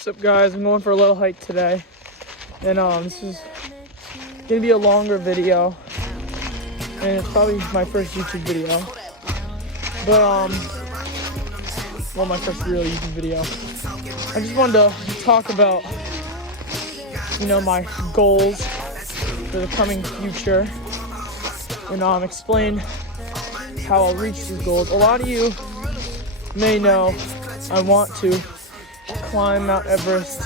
What's up, guys? I'm going for a little hike today, and this is gonna be a longer video, and it's probably my first YouTube video, but well, my first real YouTube video. I just wanted to talk about, my goals for the coming future, and explain how I'll reach these goals. A lot of you may know I want to climb Mount Everest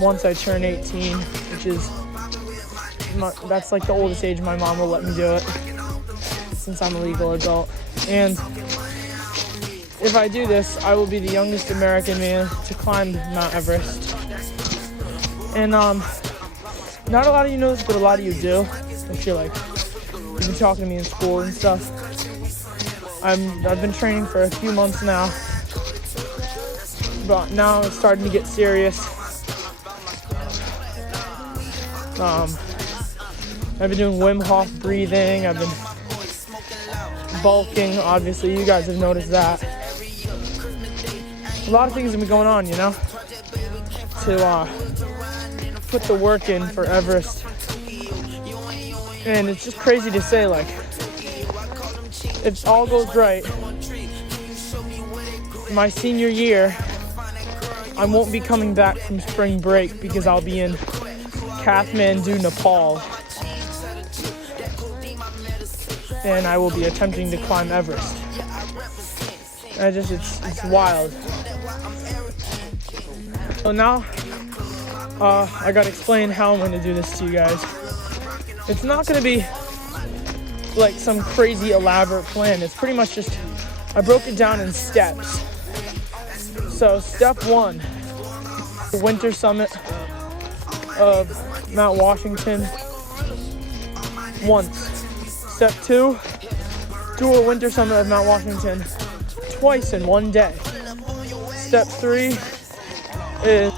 once I turn 18, which is that's like the oldest age my mom will let me do it, since I'm a legal adult. And if I do this, I will be the youngest American man to climb Mount Everest. And not a lot of you know this, but a lot of you do. If you're you've been talking to me in school and stuff. I've been training for a few months now, but now it's starting to get serious. I've been doing Wim Hof breathing. I've been bulking. Obviously, you guys have noticed that. A lot of things have been going on, to put the work in for Everest. And it's just crazy to say, if all goes right, my senior year, I won't be coming back from spring break because I'll be in Kathmandu, Nepal, and I will be attempting to climb Everest. It's wild. So now, I gotta explain how I'm gonna do this to you guys. It's not gonna be like some crazy elaborate plan. It's pretty much just, I broke it down in steps. So step 1, the winter summit of Mount Washington once. Step 2, do a winter summit of Mount Washington twice in one day. Step 3 is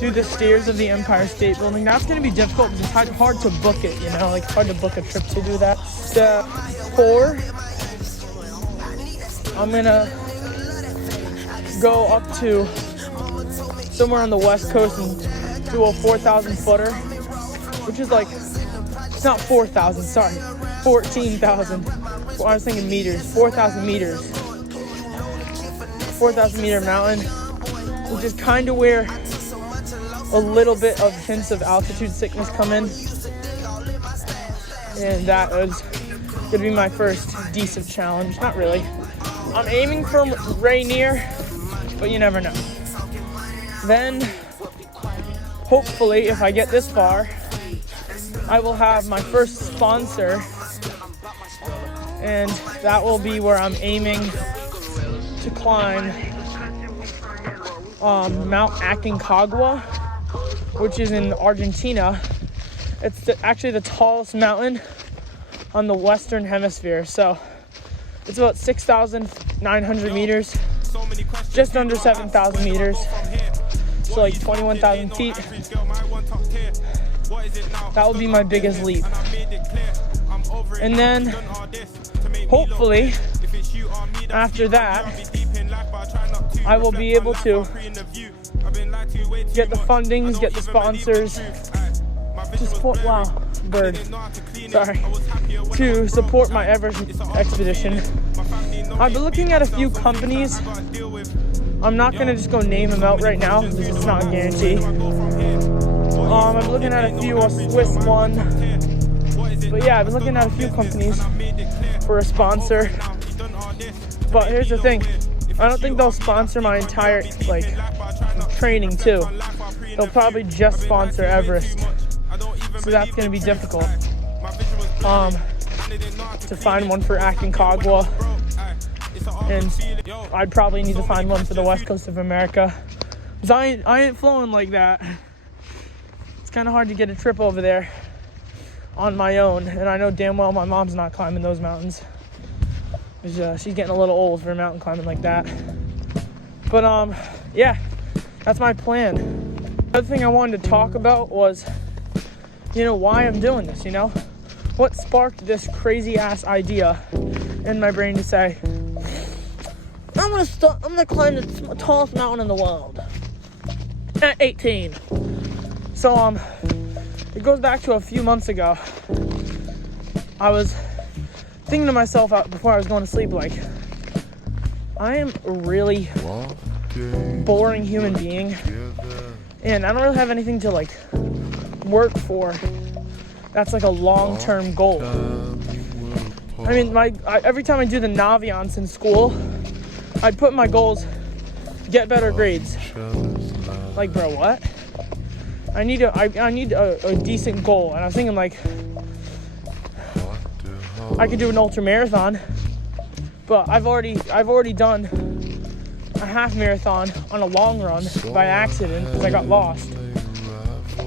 do the stairs of the Empire State Building. That's going to be difficult because it's hard to book it, it's hard to book a trip to do that. Step 4, I'm going to go up to somewhere on the West Coast and do a 4,000 footer, which is it's not 4,000, sorry, 14,000. Well, I was thinking meters, 4,000 meters. 4,000 meter mountain, which is kind of where a little bit of hints of altitude sickness come in. And that was gonna be my first decent challenge. Not really. I'm aiming for Rainier, but you never know. Then, hopefully, if I get this far, I will have my first sponsor, and that will be where I'm aiming to climb Mount Aconcagua, which is in Argentina. It's actually the tallest mountain on the Western Hemisphere. So it's about 6,900 meters, just under 7,000 meters. So 21,000 feet. That will be my biggest leap. And then hopefully after that, I will be able to get the fundings, get the sponsors to support, to support my Everest expedition. I've been looking at a few companies. I'm not gonna just go name them out right now because it's not a guarantee. I'm looking at a few, a Swiss one. But yeah, I've been looking at a few companies for a sponsor. But here's the thing, I don't think they'll sponsor my entire training too. They'll probably just sponsor Everest. So that's gonna be difficult. To find one for Aconcagua. And I'd probably need to find one for the West Coast of America. Because I ain't flowing like that. It's kind of hard to get a trip over there on my own. And I know damn well my mom's not climbing those mountains. She's getting a little old for mountain climbing like that. But yeah, that's my plan. The other thing I wanted to talk about was, why I'm doing this, What sparked this crazy ass idea in my brain to say, I'm gonna climb the tallest mountain in the world. 18. So, it goes back to a few months ago. I was thinking to myself before I was going to sleep, like, I am a really boring human being, and I don't really have anything to, like, work for that's, like, a long-term goal. I mean, every time I do the Naviance in school, I'd put my goals, get better grades. Like, bro, what? I need a decent goal. And I was thinking, like, I could do an ultra marathon, but I've already done a half marathon on a long run by accident because I got lost.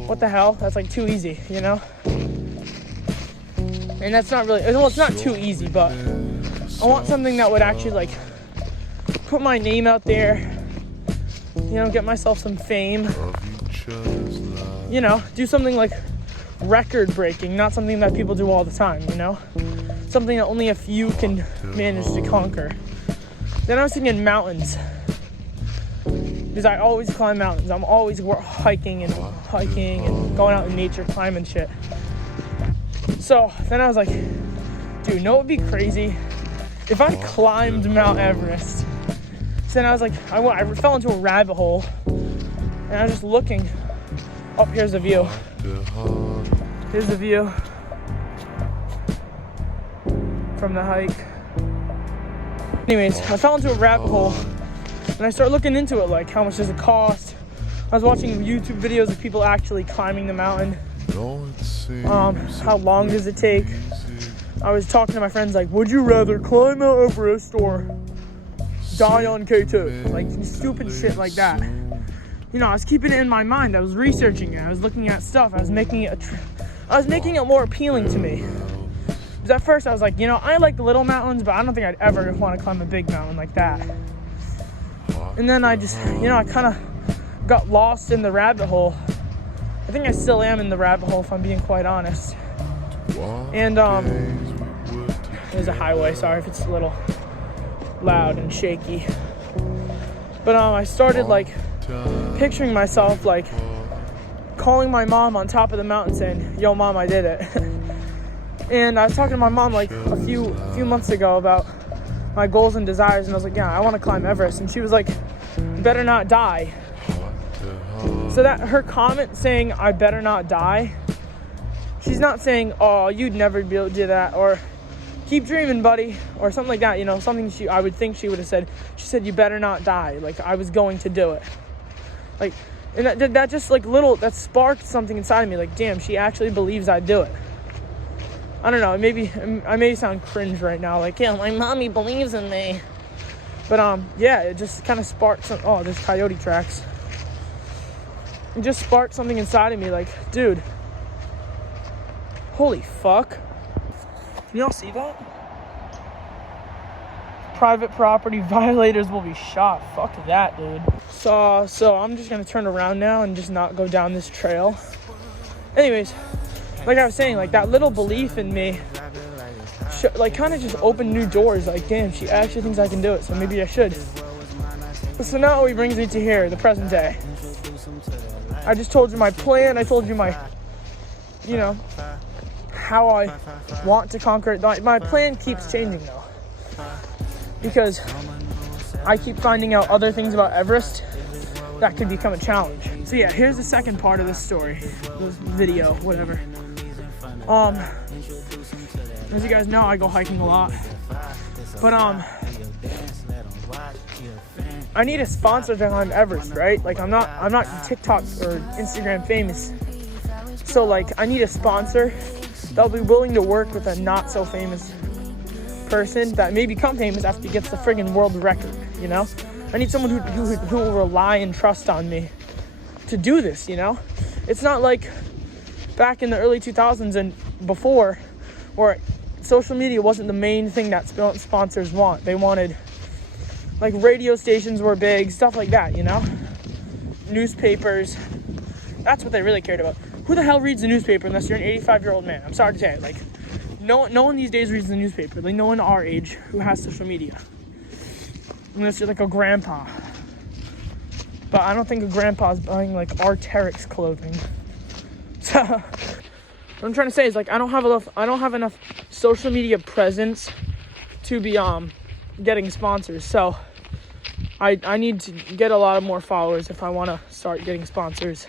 What the hell? That's like too easy, you know? And that's not really, well, it's not too easy, but I want something that would actually, like, put my name out there, you know, get myself some fame, you know, do something like record breaking, not something that people do all the time, you know, something that only a few can manage to conquer. Then I was thinking mountains, because I always climb mountains. I'm always hiking and going out in nature, climbing shit. So then I was like, dude, know what would be crazy? If I climbed Mount Everest. So then I was like, I fell into a rabbit hole, and I was just looking. Oh, here's the view. Here's the view from the hike. Anyways, I fell into a rabbit hole, and I started looking into it, like, how much does it cost? I was watching YouTube videos of people actually climbing the mountain. How long does it take? I was talking to my friends, like, would you rather climb Mount Everest or die on K2? Like, stupid shit like that. You know, I was keeping it in my mind. I was researching it. I was looking at stuff. I was making it more appealing to me. Because at first I was like, you know, I like the little mountains, but I don't think I'd ever want to climb a big mountain like that. And then I just, you know, I kind of got lost in the rabbit hole. I think I still am in the rabbit hole, if I'm being quite honest. And there's a highway. Sorry if it's a little loud and shaky. But I started, like, picturing myself, like, calling my mom on top of the mountain saying, yo, Mom, I did it. And I was talking to my mom, like, a few months ago about my goals and desires, and I was like, yeah, I want to climb Everest. And she was like, better not die. So that her comment saying, I better not die, she's not saying, oh, you'd never be able to do that, or keep dreaming, buddy, or something like that, you know, something I would think she would have said. She said, you better not die, like, I was going to do it. Like, and that just, like, that sparked something inside of me, like, damn, she actually believes I'd do it. I don't know, I may sound cringe right now, like, yeah, my mommy believes in me. But, yeah, it just kind of sparked oh, there's coyote tracks. It just sparked something inside of me, like, dude, holy fuck. Can y'all see that? Private property violators will be shot. Fuck that, dude. So I'm just gonna turn around now and just not go down this trail. Anyways, like I was saying, like, that little belief in me, like, kind of just opened new doors. Like, damn, she actually thinks I can do it, so maybe I should. So now it brings me to here, the present day. I just told you my plan. I told you my, you know, how I want to conquer it. My plan keeps changing, though, because I keep finding out other things about Everest that could become a challenge. So yeah, here's the second part of this story, this video, whatever. As you guys know, I go hiking a lot, but I need a sponsor to climb Everest, right? Like, I'm not TikTok or Instagram famous, so, like, I need a sponsor that'll be willing to work with a not so famous person that may become famous after he gets the friggin' world record, you know? I need someone who will rely and trust on me to do this, you know? It's not like back in the early 2000s and before, where social media wasn't the main thing that sponsors want. They wanted, like, radio stations were big, stuff like that, you know? Newspapers. That's what they really cared about. Who the hell reads the newspaper unless you're an 85-year-old man? I'm sorry to say it. Like, no one these days reads the newspaper. Like, no one our age who has social media. Unless you're like a grandpa. but I don't think a grandpa's buying like Arc'teryx clothing. So what I'm trying to say is like I don't have enough social media presence to be getting sponsors. So I need to get a lot of more followers if I want to start getting sponsors.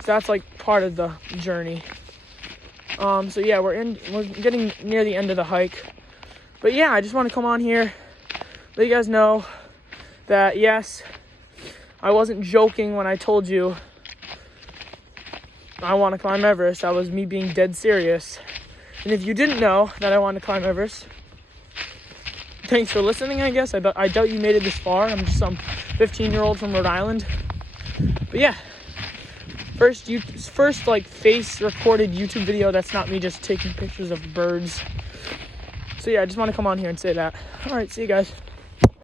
So that's like part of the journey. So yeah, we're getting near the end of the hike. But yeah, I just want to come on here, let you guys know that yes, I wasn't joking when I told you I want to climb Everest. That was me being dead serious. And if you didn't know that I wanted to climb Everest, thanks for listening, I guess. I doubt you made it this far. I'm just some 15-year-old from Rhode Island. But yeah, first like face recorded YouTube video that's not me just taking pictures of birds. So yeah, I just want to come on here and say that. All right, see you guys.